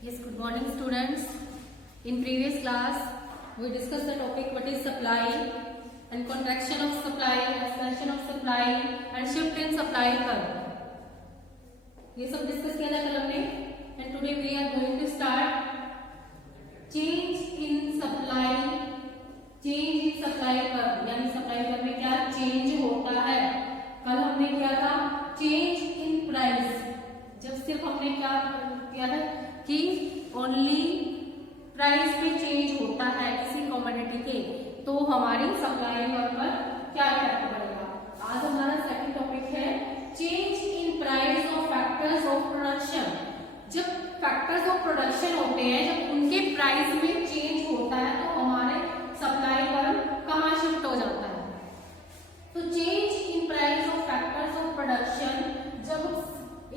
Yes, good morning students. In previous class, we discussed the topic what is supply and contraction of supply, expansion of supply and shift in supply curve. ये सब discuss किया था कल हमने and today we are going to start change in supply curve. यानी supply curve में क्या change होता है. कल हमने किया था change in price. जब सिर्फ हमने क्या किया था कि ओनली प्राइस पे चेंज होता है किसी कमोडिटी के, तो हमारी सप्लाई पर क्या इफेक्ट पड़ेगा. आज हमारा सेकंड टॉपिक है change in price of factors of production. जब फैक्टर्स ऑफ प्रोडक्शन होते हैं, जब उनके प्राइस में चेंज होता है तो हमारे सप्लाई पर कहाँ शिफ्ट हो जाता है. तो change in price of factors of production जब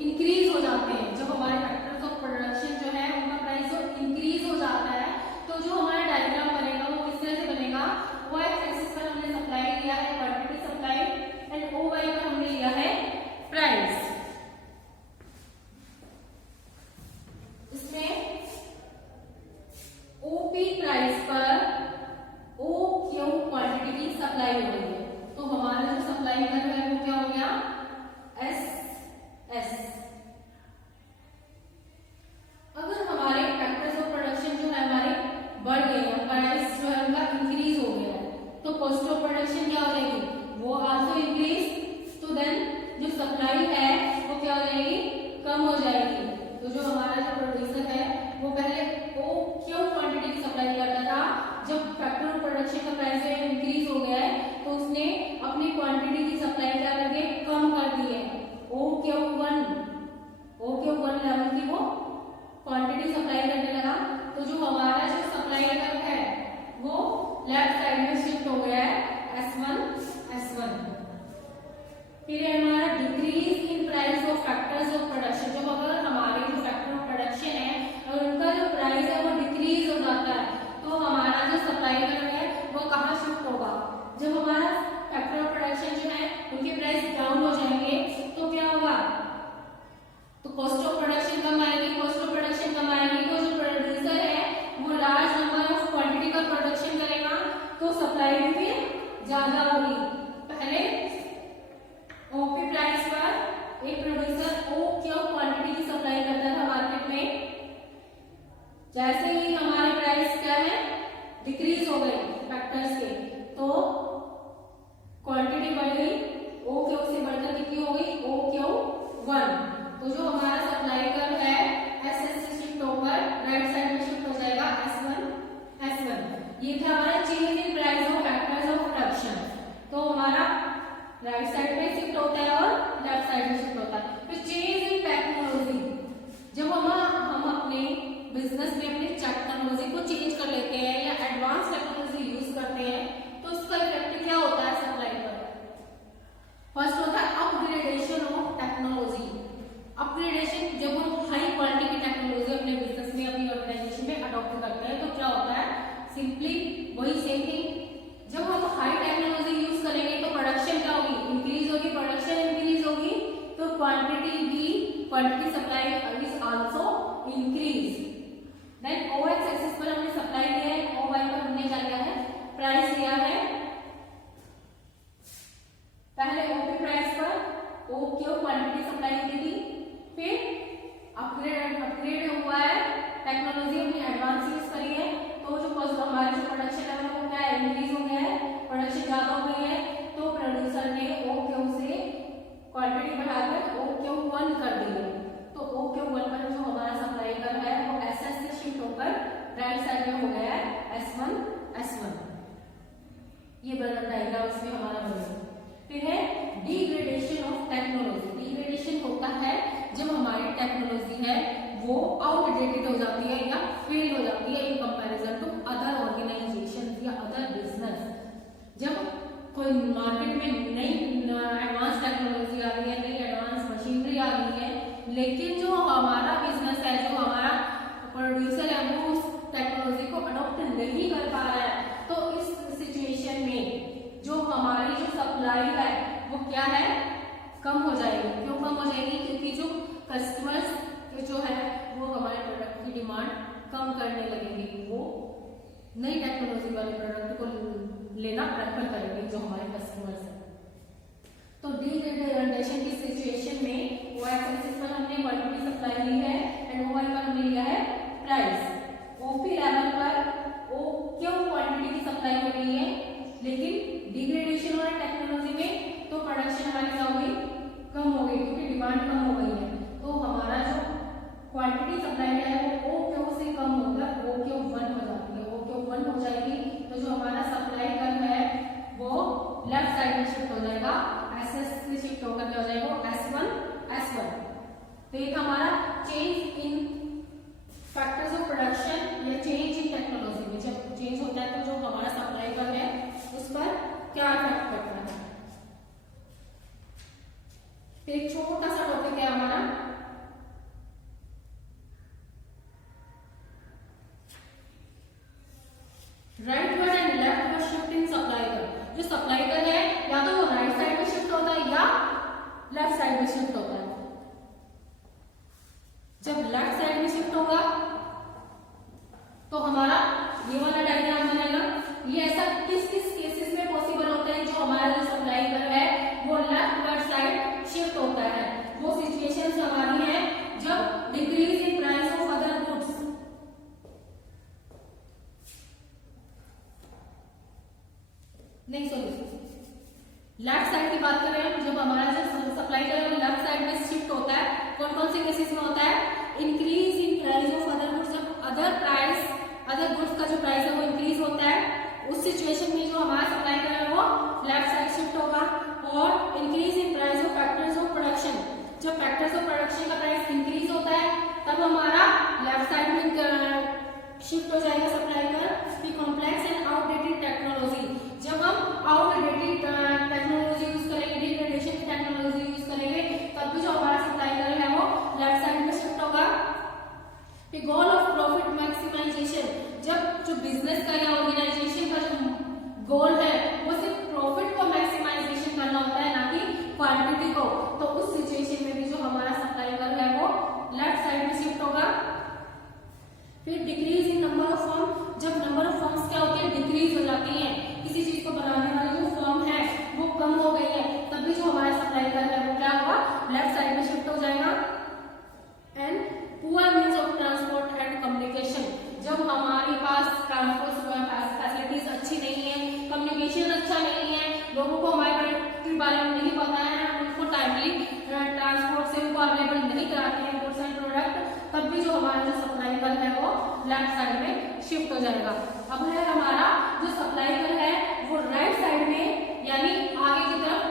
इंक्रीज हो जाते हैं, जब हमारे फैक्टर्स ऑफ प्रोडक्शन जो है उनका प्राइस जो इंक्रीज हो जाता है, तो जो हमारा डायग्राम बनेगा वो किस तरह से बनेगा. वो एक्सिस पर हमने सप्लाई लिया है quantity supply and O Y पर हमने लिया है प्राइस. इसमें ओपी प्राइस पर ओ क्यू क्वांटिटी की सप्लाई हो रही है, तो हमारा जो सप्लाई कर है वो क्या हो गया एस. अगर हमारे फैक्टर्स ऑफ प्रोडक्शन जो है हमारे बढ़ गए हैं, प्राइस जो है उनका इंक्रीज हो गया है, तो कॉस्ट ऑफ प्रोडक्शन क्या हो जाएगी, वो आल्सो इंक्रीज. तो देन जो सप्लाई है वो क्या हो जाएगी, कम हो जाएगी. तो जो हमारा जो प्रोड्यूसर है वो पहले ओ क्यू क्वांटिटी की सप्लाई करता था, जब फैक्टर ऑफ प्रोडक्शन का प्राइस इंक्रीज हो गया है तो उसने अपनी क्वांटिटी की सप्लाई क्या करके कम कर दी है. ओ क्यू वन लेवल की वो क्वांटिटी सप्लाई करने लगा, तो जो हमारा जो सप्लाई लेवल है वो लेफ्ट साइड में शिफ्ट हो गया है S1. फिर हमारा decrease in price of factors of production. जब अगर हमारे जो फैक्टर ऑफ प्रोडक्शन है और उनका जो प्राइस है वो डिक्रीज हो जाता है, तो हमारा जो सप्लाई लेवल है वो कहाँ शिफ्ट होगा. जब हमारा फैक्टर ऑफ प्रोडक्शन जो है उनके प्राइस डाउन हो जाएंगे तो क्या होगा, तो कॉस्ट ऑफ प्रोडक्शन कम आएगी. कॉस्ट ऑफ प्रोडक्शन कम आएगी तो जो प्रोड्यूसर है वो लार्ज नंबर ऑफ क्वांटिटी का प्रोडक्शन करेगा, तो सप्लाई भी फिर ज्यादा होगी. पहले ओपी प्राइस पर एक प्रोड्यूसर ओ क्यू क्वांटिटी की सप्लाई करता था मार्केट में. जैसे ही हमारे प्राइस क्या है डिक्रीज हो गए फैक्टर्स के, तो क्वांटिटी बढ़ गई, ओ क्यू से बढ़कर कितनी हो गई, ओ क्यू 1. तो जो हमारा सप्लाई कर्व है एस से शिफ्ट होकर राइट साइड में शिफ्ट हो जाएगा S1. ये था हमारा change in price of factors of production. तो हमारा राइट साइड में शिफ्ट होता है और लेफ्ट साइड में शिफ्ट होता है. फिर चेंज इन टेक्नोलॉजी. जब हम अपने बिजनेस में अपने टेक्नोलॉजी को चेंज कर लेते हैं या एडवांस टेक्नोलॉजी यूज करते हैं, तो उसका इफेक्ट क्या होता है सप्लाई पर. फर्स्ट होता है अपग्रेडेशन ऑफ टेक्नोलॉजी. अपग्रेडेशन, जब हम हाई क्वालिटी की टेक्नोलॉजी अपने बिजनेस में अपनी ऑर्गेनाइजेशन में अडॉप्ट करते हैं तो क्या होता है, सिंपली वही सेम थिंग. जब हम हाई टेक्नोलॉजी यूज करेंगे तो प्रोडक्शन क्या होगी, इंक्रीज होगी. प्रोडक्शन इंक्रीज होगी तो quantity supply is also increase. Then O X axis पर हमने सप्लाई लिया है, ओ वाई पर हमने क्या लिया है, प्राइस लिया है. पहले ओपी प्राइस पर ओ क्यू क्वांटिटी सप्लाई होती थी, फिर अपग्रेड हुआ है, टेक्नोलॉजी हमने एडवांस यूज करी है, तो जो हमारे जो प्रोडक्शन है वो क्या है, इंक्रीज हो गया है, प्रोडक्शन ज्यादा हो गई है, तो प्रोड्यूसर ने ओ क्यू से क्वांटिटी बढ़ाकर ओ क्यू 1 कर दी है. तो ओ क्यू 1 पर जो हमारा सप्लाई कर है वो एस से शिफ्ट होकर राइट साइड में हो गया है S1. ये बना डायग्राम इसमें हमारा बनेगा. फिर है डिग्रेडेशन ऑफ टेक्नोलॉजी. डिग्रेडेशन होता है जब हमारी टेक्नोलॉजी है वो आउटडेटेड हो जाती है या फेल हो जाती है in comparison to other organisation या अदर बिजनेस. जब कोई मार्केट में नई एडवांस टेक्नोलॉजी आ रही है, नई एडवांस मशीनरी आ रही है, लेकिन जो हमारा बिजनेस है, जो हमारा प्रोड्यूसर है वो उस टेक्नोलॉजी को अडॉप्ट नहीं कर पा रहा है, तो इस सिचुएशन में जो हमारी जो सप्लाई है वो क्या है, कम हो जाएगी. क्यों कम हो जाएगी, क्योंकि जो कस्टमर्स जो है वो हमारे प्रोडक्ट की उनकी डिमांड कम करने लगेंगे, वो नई टेक्नोलॉजी वाले प्रोडक्ट को लेना प्रेफर करेंगे जो हमारे कस्टमर्स हैं। तो डिग्रेडेशन की सिचुएशन में ओ एक्सिस पर हमने क्वांटिटी सप्लाई ली है एंड ओ वाई पर हमने लिया है प्राइस। ओपी लेवल पर ओ क्यों क्वांटिटी की सप्लाई हो रही है, लेकिन डिग्रेडेशन वाले टेक्नोलॉजी में तो प्रोडक्शन हमारी क्या हो गई, कम हो गई क्योंकि डिमांड कम हो गई है। तो हमारा जो क्वांटिटी सप्लाई है वो ओ क्यू से कम होकर ओ क्यू 1 हो जाती है। ओ क्यू 1 हो जाएगी तो जो हमारा सप्लाई कर्व है वो लेफ्ट साइड में शिफ्ट हो जाएगा, एसएस से शिफ्ट होकर क्या हो जाएगा S1 S1। तो ये हमारा change in factors of production या चेंज इन टेक्नोलॉजी में जब चेंज होता है तो जो हमारा सप्लाई कर्व है उस पर क्या इफेक्ट पड़ता है। एक छोटा सा टॉपिक है हमारा right word and left word shift in supply curve. जो सप्लाई कर्व है या तो वो राइट साइड में शिफ्ट होता है या लेफ्ट साइड में शिफ्ट होता है। जब लेफ्ट साइड में शिफ्ट होगा तो हमारा ये वाला डायग्राम बनेगा। ये ऐसा किस किस केसेस में पॉसिबल होता है जो हमारा जो सप्लाई कर्व है वो लेफ्ट वर्ड साइड शिफ्ट होता है। वो सिचुएशंस हमारी है जब decrease in price of other goods, नहीं सॉरी लेफ्ट साइड की बात करें, जब हमारा जो सप्लाई कर्व है वो लेफ्ट साइड में शिफ्ट होता है। कौन कौन से केसेस में होता है, increase in price of other goods, जब अदर गुड्स का जो प्राइस है वो इंक्रीज होता है उस सिचुएशन में जो हमारा सप्लाई कर्व है वो लेफ्ट साइड शिफ्ट होगा। और increase in price of factors of production, जब फैक्टर्स ऑफ प्रोडक्शन का प्राइस इंक्रीज होता है तब हमारा लेफ्ट साइड में शिफ्ट हो जाएगा supply curve. Complex and outdated technology, जब हम आउटडेटेड टेक्नोलॉजी यूज करेंगे, डिग्रेडेशन की टेक्नोलॉजी यूज करेंगे तब भी जो हमारा सप्लाई कर्व है वो लेफ्ट साइड में शिफ्ट होगा। फिर गोल ऑफ प्रॉफिट मैक्सिमाइजेशन, जब जो बिजनेस का या ऑर्गेनाइजेशन का जो गोल है वो सिर्फ प्रॉफिट को मैक्सिमाइजेशन करना होता है ना कि क्वांटिटी को, तो उस सिचुएशन में भी जो हमारा सप्लाई कर्व है वो लेफ्ट साइड में शिफ्ट होगा। फिर decrease in number of firm, जब नंबर ऑफ फर्म्स क्या होती है डिक्रीज हो जाती है, किसी चीज को बनाने वाली जो फर्म है वो कम हो गई है, तब भी जो हमारा सप्लाई कर्व है वो क्या होगा लेफ्ट साइड में शिफ्ट हो जाएगा। And poor means of transport and communication, जब हमारे पास ट्रांसपोर्ट फैसिलिटीज अच्छी नहीं है, कम्युनिकेशन अच्छा नहीं है, लोगों को हमारे प्रोडक्ट के बारे में नहीं पता है, उनको टाइमली ट्रांसपोर्ट से उनको अवेलेबल नहीं कराते हैं गुड्स एंड प्रोडक्ट, तब भी जो हमारा जो सप्लाई कर्व है वो लेफ्ट साइड में शिफ्ट हो जाएगा। अब है हमारा जो सप्लाई कर्व है वो राइट साइड में यानी आगे की तरफ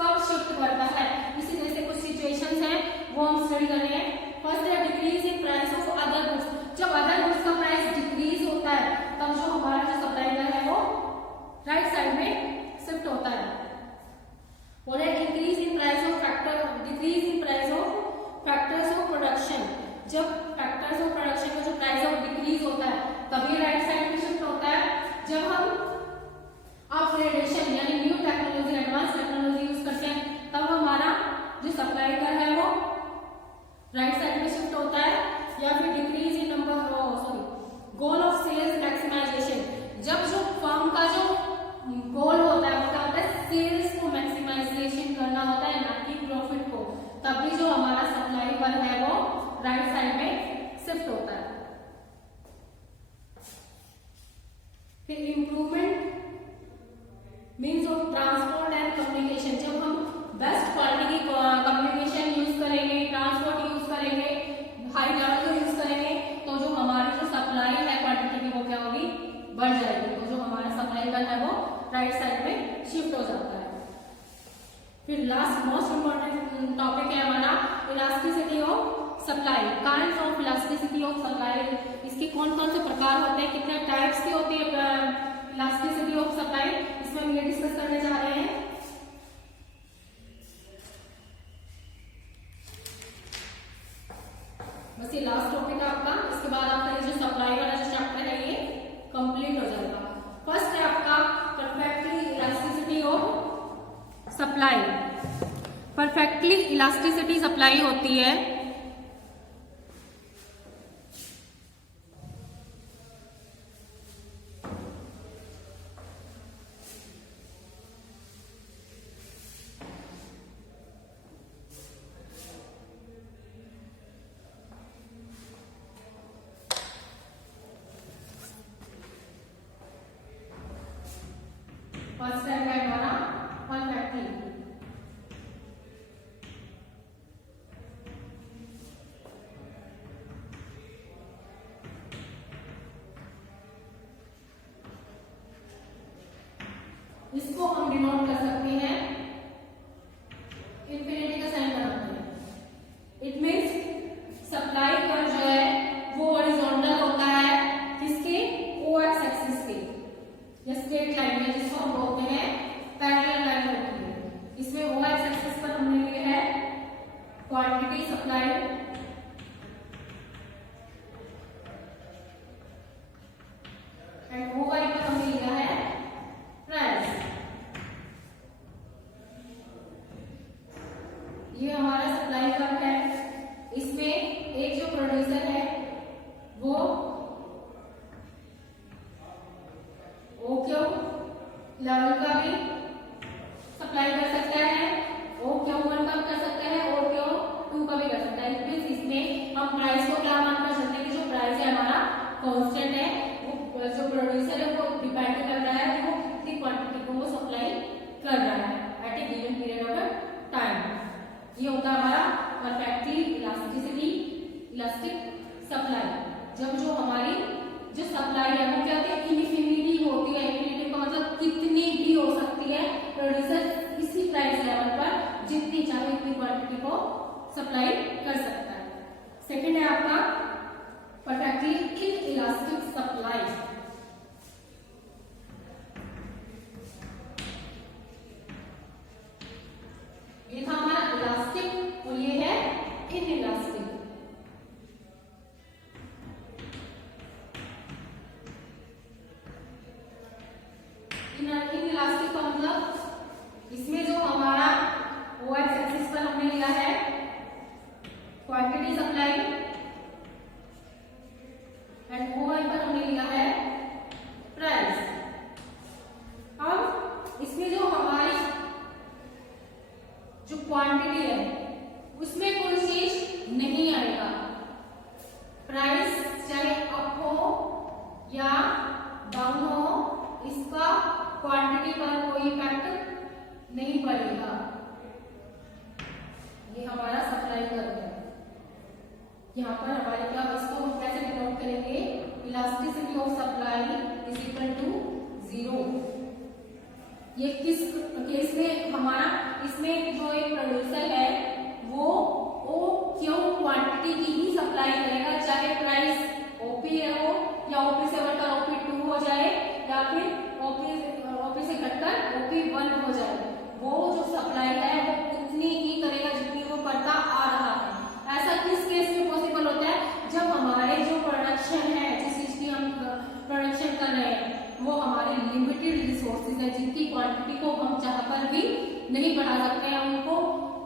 कब शिफ्ट करता है, इसी तरह से कुछ सिचुएशंस हैं वो हम स्टडी कर रहे हैं। फर्स्ट है decrease in price of other goods, जब अदर गुड्स का प्राइस डिक्रीज होता है तब जो हमारा जो सप्लाई कर्व है वो राइट साइड में शिफ्ट होता है। और increase in price of factor, decrease in price of factors of production, जब फैक्टर्स ऑफ प्रोडक्शन का जो प्राइस है वो डिक्रीज होता है तभी राइट साइड में शिफ्ट होता है। जब हम अपग्रेडेशन यानी new technology advance technology use करते हैं तब हमारा जो सप्लाई कर्व है वो राइट साइड में शिफ्ट होता है। या फिर decrease in goal of sales maximisation, जब जो फर्म का जो गोल होता है वो क्या होता है सेल्स को मैक्सिमाइजेशन करना होता है ना कि प्रॉफिट को, तब भी जो हमारा सप्लाई कर्व है वो राइट साइड में शिफ्ट होता है। फिर improvement means of transport and communication, जब हम बेस्ट क्वालिटी की कम्युनिकेशन यूज करेंगे, ट्रांसपोर्ट यूज करेंगे, हाई लेवल को यूज करेंगे तो जो हमारी जो सप्लाई है क्वांटिटी की वो क्या होगी बढ़ जाएगी, तो जो हमारा सप्लाई कर्व है वो राइट साइड में शिफ्ट हो जाता है। फिर लास्ट मोस्ट इंपॉर्टेंट टॉपिक है हमारा elasticity of supply, kinds of elasticity of supply, इसके कौन कौन से प्रकार होते हैं, कितने टाइप्स की होती है इलास्टिसिटी ऑफ सप्लाई, इसमें हम ये डिस्कस करने जा रहे हैं। बस ये लास्ट टॉपिक है आपका, इसके बाद आपका ये जो सप्लाई वाला जो चैप्टर है ये कंप्लीट हो जाएगा। फर्स्ट है आपका perfectly elasticity of supply. Perfectly elasticity supply होती है डिनोट कर सकते हैं, इंफिनिटी का साइन बनाते हैं। इट मीन्स सप्लाई पर जो है वो हॉरिजॉन्टल होता है किसके, OX एक्सिस के, या स्ट्रेट लाइन में जिसको हम बोलते हैं पैरेलल लाइन होती है। इसमें OX एक्सिस पर हमने लिया है क्वांटिटी सप्लाई एंड OY पर हमने लिया है प्राइस। ये हमारा सप्लाई कर्व है। इसमें एक जो प्रोड्यूसर है वो OQ लेवल का भी सप्लाई कर सकता है, OQ1 का भी कर सकता है, OQ2 का भी कर सकता है। इसमें हम प्राइस को क्या मानना चाहते हैं कि जो प्राइस है हमारा कांस्टेंट है, वो जो प्रोड्यूसर है वो डिपेंड कर रहा है कि वो कितनी क्वांटिटी को वो सप्लाई कर रहा है at a given period of time. ये होता है हमारा परफेक्टली इलास्टिक सप्लाई। जब जो हमारी जो सप्लाई है वो क्या होती है, इनफिनिटी होती है। इनफिनिटी का मतलब कितनी भी हो सकती है, प्रोड्यूसर इसी प्राइस लेवल पर जितनी चाहे उतनी क्वांटिटी को सप्लाई कर सकता है। सेकंड है आपका परफेक्टली इनइलास्टिक सप्लाई। ये था हमारा इलास्टिक और ये है इनइलास्टिक। इनइलास्टिक का मतलब इसमें जो हमारा OX एक्सिस पर हमने लिया है क्वांटिटी सप्लाई एंड OY पर हमने लिया है प्राइस। अब इसमें जो हमारी जो क्वांटिटी है उसमें कोई चेंज नहीं आएगा। प्राइस चाहे अप हो या डाउन हो, इसका क्वांटिटी पर कोई इफेक्ट नहीं पड़ेगा। ये हमारा सप्लाई कर्व है। यहाँ पर हमारे क्या, इसको हम कैसे डिनोट करेंगे, elasticity of supply is equal to 0। ये किस केस में हमारा, इसमें जो एक प्रोड्यूसर है वो OQ क्वांटिटी की ही सप्लाई करेगा, चाहे प्राइस OP हो या OP से बढ़कर OP2 हो जाए या फिर OP से घटकर OP1 हो जाए। वो जो सप्लाई है वो उतनी ही करेगा जितनी वो करता आ रहा है। ऐसा किस केस में पॉसिबल होता है, जब हमारे जो प्रोडक्शन है, जिस चीज की हम प्रोडक्शन कर रहे हैं वो हमारे लिमिटेड रिसोर्सेज है, जिनकी क्वांटिटी को हम चाहकर भी नहीं बढ़ा सकते हैं, उनको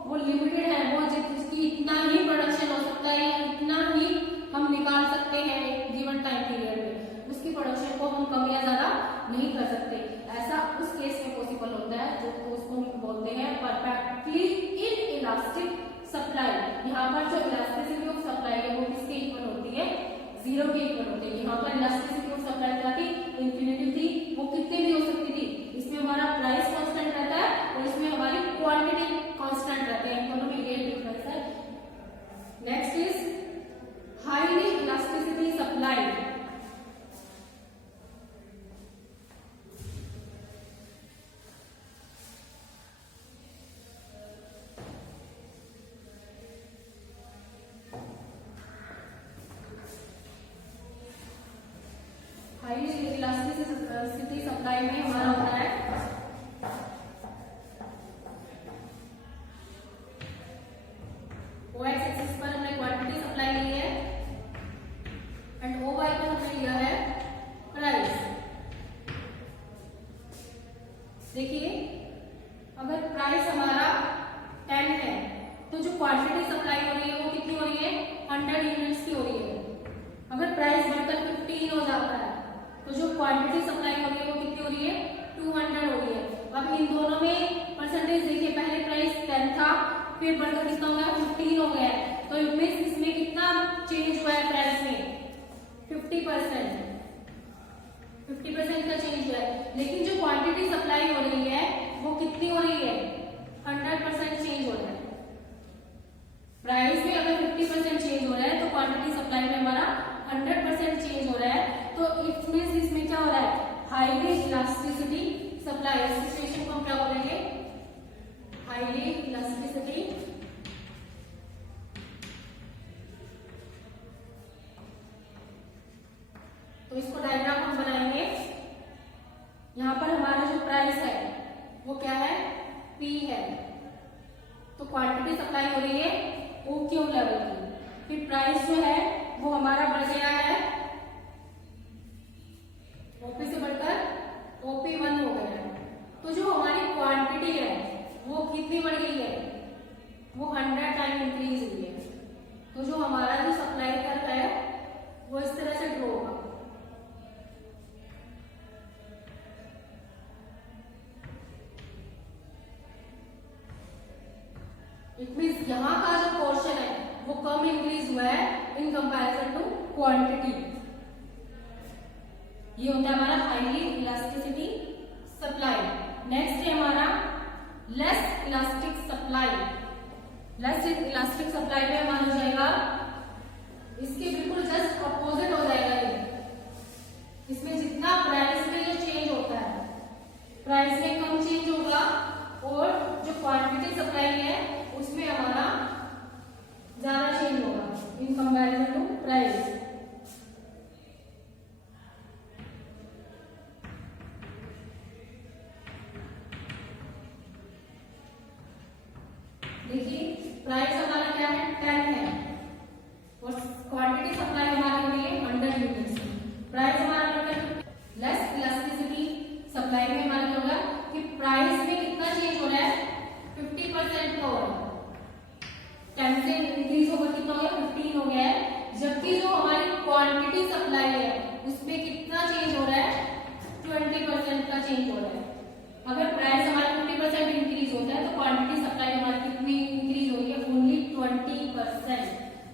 वो लिमिटेड है, वो जिसकी इतना ही प्रोडक्शन हो सकता है, इतना ही हम निकाल सकते हैं एक गिवन टाइम पीरियड में, उसकी प्रोडक्शन को हम कम या ज्यादा नहीं कर सकते। ऐसा उस केस में पॉसिबल होता है, जो उसको हम बोलते हैं परफेक्टली इनइलास्टिक सप्लाई। यहाँ पर जो इलास्टिसिटी ऑफ सप्लाई है वो किसके इक्वल होती है, 0 के इक्वल होती है। यहाँ पर इलास्टिसिटी ऑफ सप्लाई क्या थी, इंफिनिटी थी, वो कितने भी हो सकती थी। इसमें हमारा प्राइस कांस्टेंट रहता है और इसमें हमारी क्वांटिटी कांस्टेंट रहती है, दोनों में ये डिफरेंस है। Next is highly elasticity supply. Highly elasticity supply में हमारा होता है OX एक्सिस पर हमने क्वांटिटी सप्लाई ली है एंड OY पर हमने लिया है प्राइस। देखिए अगर प्राइस हमारा 10 है तो जो क्वांटिटी सप्लाई हो रही है वो कितनी हो रही है, 100 यूनिट्स की हो रही है। अगर प्राइस बढ़कर 15 हो जाता है तो जो क्वांटिटी सप्लाई हो रही है वो कितनी हो रही है, 200 हो रही है। अब इन दोनों में परसेंटेज देखिए, पहले प्राइस 10 था, फिर बढ़कर कितना हो गया, 15 हो गया है। तो इसमें कितना चेंज हुआ है प्राइस में, 50%। 50% का चेंज हुआ है। लेकिन जो क्वांटिटी सप्लाई हो रही है वो कितनी हो रही है, 100% चेंज हो रहा है। प्राइस में अगर 50% चेंज हो रहा है तो क्वांटिटी सप्लाई में हमारा 100% चेंज हो रहा है। तो इट मींस इसमें क्या हो रहा है, हाईली इलास्टिसिटी सप्लाई। इस सिचुएशन को हम क्या बोलते हैं, तो इसको डायग्राम हम बनाएंगे। यहाँ पर हमारा जो प्राइस है वो क्या है, P है, तो क्वांटिटी सप्लाई हो रही है OQ लेवल की, फिर प्राइस जो है वो हमारा बढ़ गया है OP से बढ़कर OP1 हो गया है। तो जो हमारी क्वांटिटी है वो कितनी बढ़ गई है, वो 100 टाइम इंक्रीज हुई है। तो जो हमारा जो सप्लाई कर्व है वो इस तरह से ग्रो होगा। इट मीन्स यहाँ का जो पोर्शन है वो कम इंक्रीज हुआ है इन कंपैरिजन टू क्वांटिटी। ये होता है हमारा हाईली इलास्टिसिटी सप्लाई। नेक्स्ट है हमारा less elastic supply. Less elastic supply में हमारा हो जाएगा, इसके बिल्कुल जस्ट अपोजिट हो जाएगा ये। इसमें जितना प्राइस में जो चेंज होता है, प्राइस में कम चेंज होगा और जो क्वांटिटी सप्लाई है उसमें हमारा ज्यादा चेंज होगा इन कंपैरिजन टू प्राइस। देखिए प्राइस हमारा क्या है, 10 है और क्वांटिटी सप्लाई हमारी हो रही है 100 यूनिट्स। प्राइस हमारा लेस इलास्टिसिटी सप्लाई में हमारा क्या होगा कि प्राइस में कितना चेंज हो रहा है, 50% का हो रहा है। 10 से इंक्रीज होकर कितना हो गया, 15 हो गया है। जबकि जो हमारी क्वांटिटी सप्लाई है उसमें कितना चेंज हो रहा है, 20% का चेंज हो रहा है। अगर प्राइस हमारा 50% इंक्रीज होता है तो क्वांटिटी सप्लाई हमारी कितनी इंक्रीज हो रही है, ओनली 20%।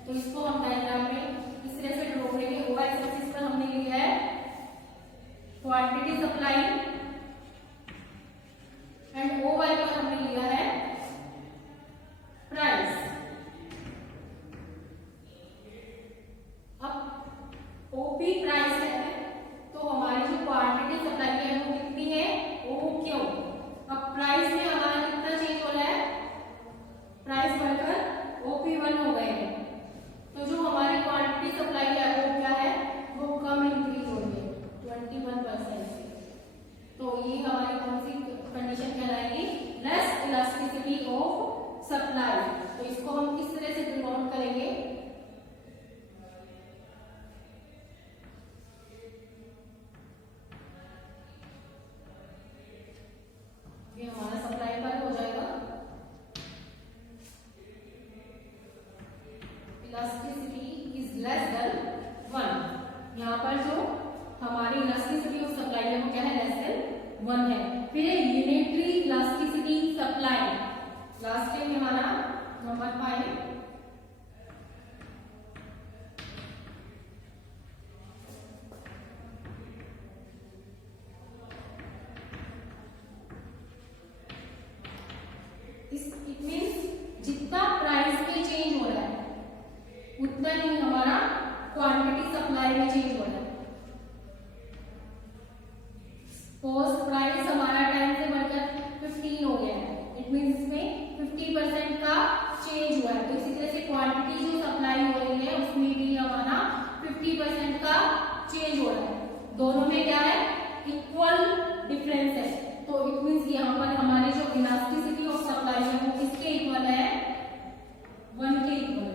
तो इसको हम डायग्राम में इस तरह से ड्रॉ करेंगे। y एक्सिस पर हमने लिया है क्वांटिटी सप्लाई एंड OY पर हमने लिया है प्राइस। अब OP प्राइस है तो हमारी जो क्वांटिटी सप्लाई है वो कितनी है, OQ। अब प्राइस में हमारा कितना चेंज हो रहा है, प्राइस बढ़कर OP1 हो गए हैं। तो जो हमारी क्वांटिटी सप्लाई है वो क्या है, वो कम इंक्रीज हो रही है 21% से। तो ये हमारी कौन सी कंडीशन कहलाएगी, लेस इलास्टिसिटी ऑफ सप्लाई। तो इसको हम किस तरह से डिनोट करेंगे, ये हमारा सप्लाई पर हो जाएगा इलास्टिसिटी इज लेस देन 1। यहाँ पर जो हमारी इलास्टिसिटी ऑफ सप्लाई है वो क्या है, लेस देन 1 है। फिर यूनिटरी इलास्टिसिटी सप्लाई, लास्ट में हमारा नंबर 5। इट मीन्स जितना प्राइस में चेंज हो रहा है उतना ही हमारा क्वांटिटी सप्लाई में चेंज हो रहा है। पोस्ट प्राइस हमारा 10 से बढ़कर 15 हो गया है, इट मीन्स इसमें 50% का चेंज हुआ है। तो इसी तरह से क्वांटिटी जो सप्लाई हो रही है उसमें भी हमारा 50% का चेंज हो रहा है। दोनों में क्या है, इक्वल डिफरेंस है। तो इट मीन्स यहाँ पर हमारी जो इलास्टिसिटी ऑफ सप्लाई है वो किसके इक्वल है, 1 के इक्वल है।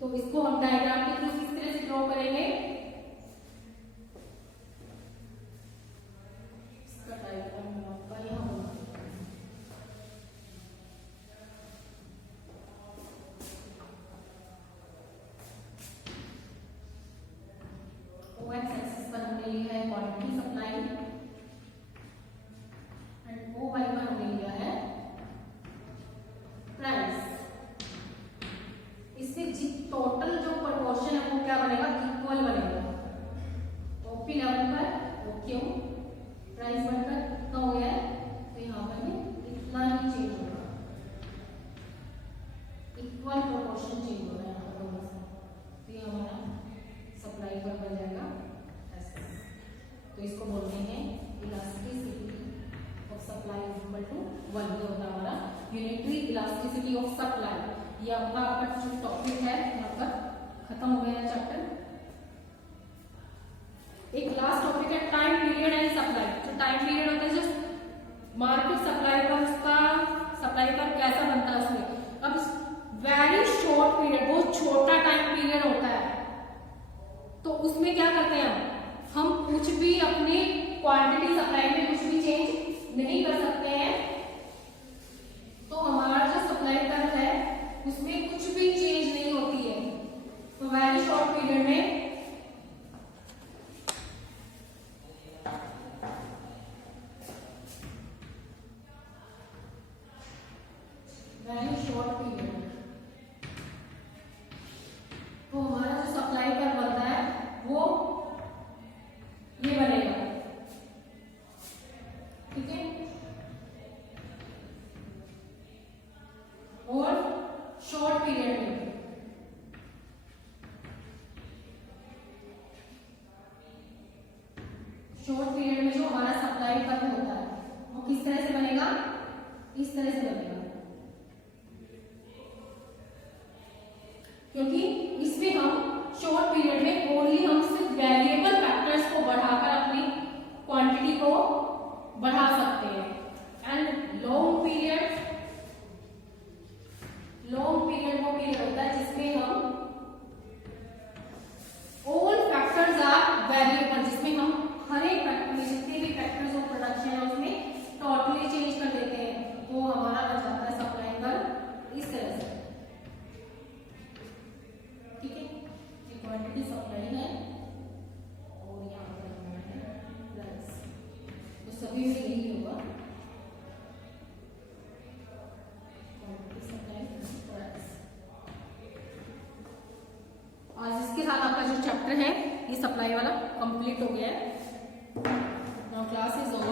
तो इसको हम डायग्राम के थ्रू किस तरह से ड्रॉ करेंगे, इसका डायग्राम आपका यहाँ होगा। OX एक्सिस पर हमने लिया है क्वांटिटी सप्लाई एंड OY पर हमने लिया है प्राइस। इससे टोटल जो प्रोपोर्शन है वो क्या बनेगा, इक्वल बनेगा। OP लेवल पर OQ प्राइस बढ़कर कितना हो गया है, तो यहाँ पर इतना ही चेंज होगा, इक्वल प्रोपोर्शन चेंज हो रहा है यहाँ पर। तो ये हमारा सप्लाई पर बन जाएगा ऐसे। तो इसको बोलते हैं elasticity of supply equal to 1। ये होता है हमारा यूनिटरी इलास्टिसिटी ऑफ सप्लाई। ये आपका जो टॉपिक है यहाँ पर खत्म हो गया है चैप्टर। एक टाइम पीरियड एंड सप्लाई। जो टाइम पीरियड होता है, जो मार्केट सप्लाई का उसका सप्लाई का कैसा बनता है उसमें। अब वेरी शॉर्ट पीरियड, बहुत छोटा टाइम पीरियड होता है, तो उसमें क्या करते हैं हम कुछ भी अपनी क्वांटिटी सप्लाई में कुछ भी चेंज नहीं कर सकते हैं। तो हमारा जो सप्लाई कर्व है उसमें कुछ भी चेंज नहीं होती है। तो वेरी शॉर्ट पीरियड में तो हमारा जो सप्लाई कर्व बनता है वो ये बनेगा, ठीक है। और शॉर्ट पीरियड में जो हमारा सप्लाई कर्व होता है वो किस तरह से बनेगा, इस तरह से बनेगा, क्योंकि इसमें हम शॉर्ट पीरियड में ओनली हम सिर्फ वेरिएबल फैक्टर्स को बढ़ाकर अपनी क्वांटिटी को बढ़ा सकते हैं। एंड लॉन्ग पीरियड वो पीरियड होता है जिसमें हम ऑल फैक्टर्स आर वेरिएबल, जिसमें हम हर एक फैक्टर में जितने भी फैक्टर्स ऑफ प्रोडक्शन है उसमें टोटली चेंज कर देते हैं। तो हमारा बन जाता है सप्लाई कर्व इस तरह से, ठीक है। ये क्वांटिटी सप्लाई है और यहाँ पर है प्लस, तो सभी में यही होगा क्वांटिटी सप्लाई प्लस। आज इसके साथ आपका जो चैप्टर है ये सप्लाई वाला कंप्लीट हो गया है। Now class is over.